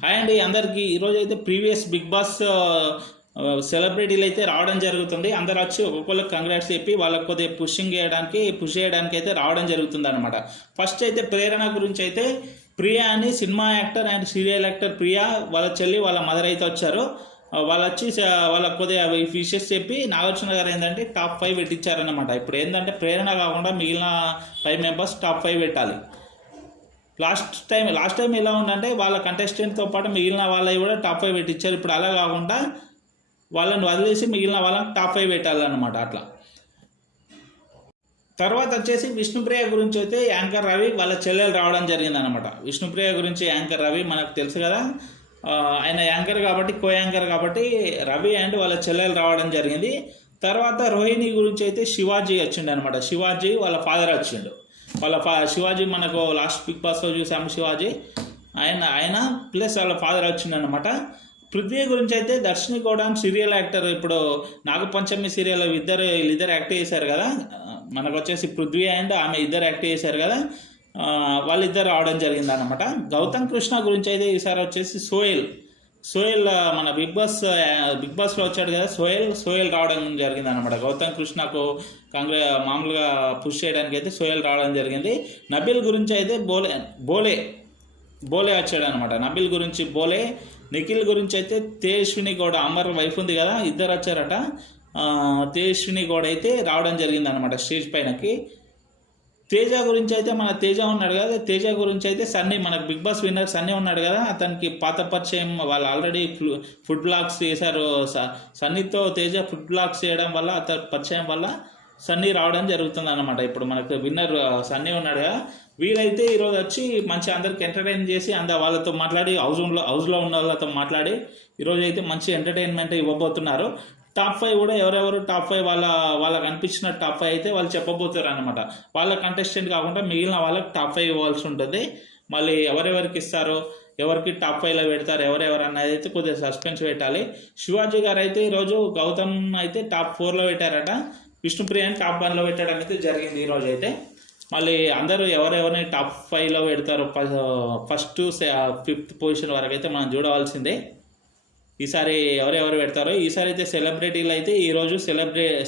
Hi అండి అందరికీ. ఈరోజు అయితే ప్రీవియస్ బిగ్ బాస్ సెలబ్రిటీలు అయితే రావడం జరుగుతుంది. అందరు వచ్చి ఒక్కొక్కరికి కంగ్రాట్స్ చెప్పి వాళ్ళకి కొద్దిగా పుష్ చేయడానికి అయితే రావడం జరుగుతుంది అనమాట. ఫస్ట్ అయితే ప్రేరణ గురించి అయితే ప్రియా అని cinema actor and serial actor Priya వాళ్ళ చెల్లి వాళ్ళ మదర్ అయితే వచ్చారు. వాళ్ళు వచ్చి వాళ్ళకి కొద్దిగా విషెస్ చెప్పి నాగార్జున గారు ఏంటంటే టాప్ 5 పెట్టించారనమాట. ఇప్పుడు ఏంటంటే ప్రేరణ కాకుండా మిగిలిన 5 మెంబర్స్ టాప్ 5 పెట్టాలి. లాస్ట్ టైం ఎలా ఉందంటే వాళ్ళ కంటెస్టెంట్తో పాటు మిగిలిన వాళ్ళవి కూడా టాప్ 5 పెట్టించారు. ఇప్పుడు అలా కాకుండా వాళ్ళని వదిలేసి మిగిలిన వాళ్ళని టాప్ 5 పెట్టాలన్నమాట. అట్లా తర్వాత వచ్చేసి విష్ణుప్రియ గురించి అయితే యాంకర్ రవి వాళ్ళ చెల్లెలు రావడం జరిగిందనమాట. విష్ణుప్రియ గురించి యాంకర్ రవి మనకు తెలుసు కదా, ఆయన యాంకర్ కాబట్టి కో యాంకర్ కాబట్టి రవి అండ్ వాళ్ళ చెల్లెలు రావడం జరిగింది. తర్వాత రోహిణి గురించి అయితే శివాజీ వచ్చిండు అనమాట. శివాజీ వాళ్ళ ఫాదర్ వచ్చిండు. శివాజీ మనకు లాస్ట్ బిగ్ బాస్లో చూసాము. శివాజీ ఆయన ప్లస్ వాళ్ళ ఫాదర్ వచ్చిండనమాట. పృథ్వీ గురించి అయితే దర్శిని గౌడ సీరియల్ యాక్టర్, ఇప్పుడు నాగపంచమి సీరియల్ వీళ్ళిద్దరు యాక్ట్ చేశారు కదా. మనకు వచ్చేసి పృథ్వీ అండ్ ఆమె ఇద్దరు యాక్ట్ చేశారు కదా, వాళ్ళిద్దరు రావడం జరిగింది అనమాట. గౌతమ్ కృష్ణ గురించి అయితే ఈసారి వచ్చేసి సోయల్ మన బిగ్ బాస్లో వచ్చాడు కదా, సోయల్ రావడం జరిగింది అనమాట. గౌతమ్ కృష్ణకు మామూలుగా పుష్ చేయడానికి అయితే సోయల్ రావడం జరిగింది. నబిల్ గురించి అయితే బోలే వచ్చాడు అనమాట. నబిల్ గురించి బోలే. నిఖిల్ గురించి అయితే తేజస్విని గౌడ అమర్ వైఫ్ ఉంది కదా, ఇద్దరు వచ్చారట. తేజస్విని గౌడ అయితే రావడం జరిగింది అనమాట స్టేజ్ పైనకి. తేజ గురించి అయితే మన తేజ ఉన్నాడు కదా, తేజ గురించి అయితే సన్నీ, మన బిగ్ బాస్ విన్నర్ సన్నీ ఉన్నాడు కదా, అతనికి పాత పరిచయం. వాళ్ళు ఆల్రెడీ ఫుడ్ బ్లాగ్స్ చేశారు. సన్నీతో తేజ ఫుడ్ బ్లాగ్స్ చేయడం వల్ల అతని పరిచయం వల్ల సన్నీ రావడం జరుగుతుంది అనమాట. ఇప్పుడు మనకు విన్నర్ సన్నీ ఉన్నాడు కదా, వీరైతే ఈరోజు వచ్చి మంచి అందరికి ఎంటర్టైన్ చేసి వాళ్ళతో మాట్లాడి హౌస్లో ఉన్న వాళ్ళతో మాట్లాడి ఈరోజు అయితే మంచి ఎంటర్టైన్మెంట్ ఇవ్వబోతున్నారు. టాప్ 5 కూడా ఎవరెవరు టాప్ 5 వాళ్ళకి అనిపించిన టాప్ 5 అయితే వాళ్ళు చెప్పబోతారు అనమాట. వాళ్ళ కంటెస్టెంట్ కాకుండా మిగిలిన వాళ్ళకి టాప్ 5 ఇవ్వాల్సి ఉంటుంది. మళ్ళీ ఎవరెవరికి ఇస్తారో, ఎవరికి టాప్ 5లో పెడతారు, ఎవరెవరు అన్నది అయితే కొద్దిగా సస్పెన్స్ పెట్టాలి. శివాజీ గారు అయితే ఈరోజు గౌతమ్ అయితే టాప్ 4లో పెట్టారట, విష్ణుప్రియని టాప్ 1లో పెట్టడం అయితే జరిగింది ఈరోజు అయితే. మళ్ళీ అందరూ ఎవరెవరిని టాప్ 5లో పెడతారు, ఫస్ట్ 5th పొజిషన్ వరకు అయితే మనం చూడవలసిందే. ఈసారి ఎవరెవరు పెడతారో. ఈసారి అయితే సెలబ్రిటీలు అయితే ఈరోజు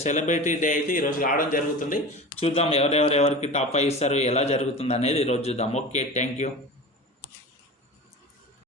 సెలబ్రిటీ డే అయితే ఈరోజు రావడం జరుగుతుంది. చూద్దాం ఎవరెవరికి టాప్ 5 ఇస్తారు, ఎలా జరుగుతుంది అనేది ఈరోజు చూద్దాం. Okay, thank you.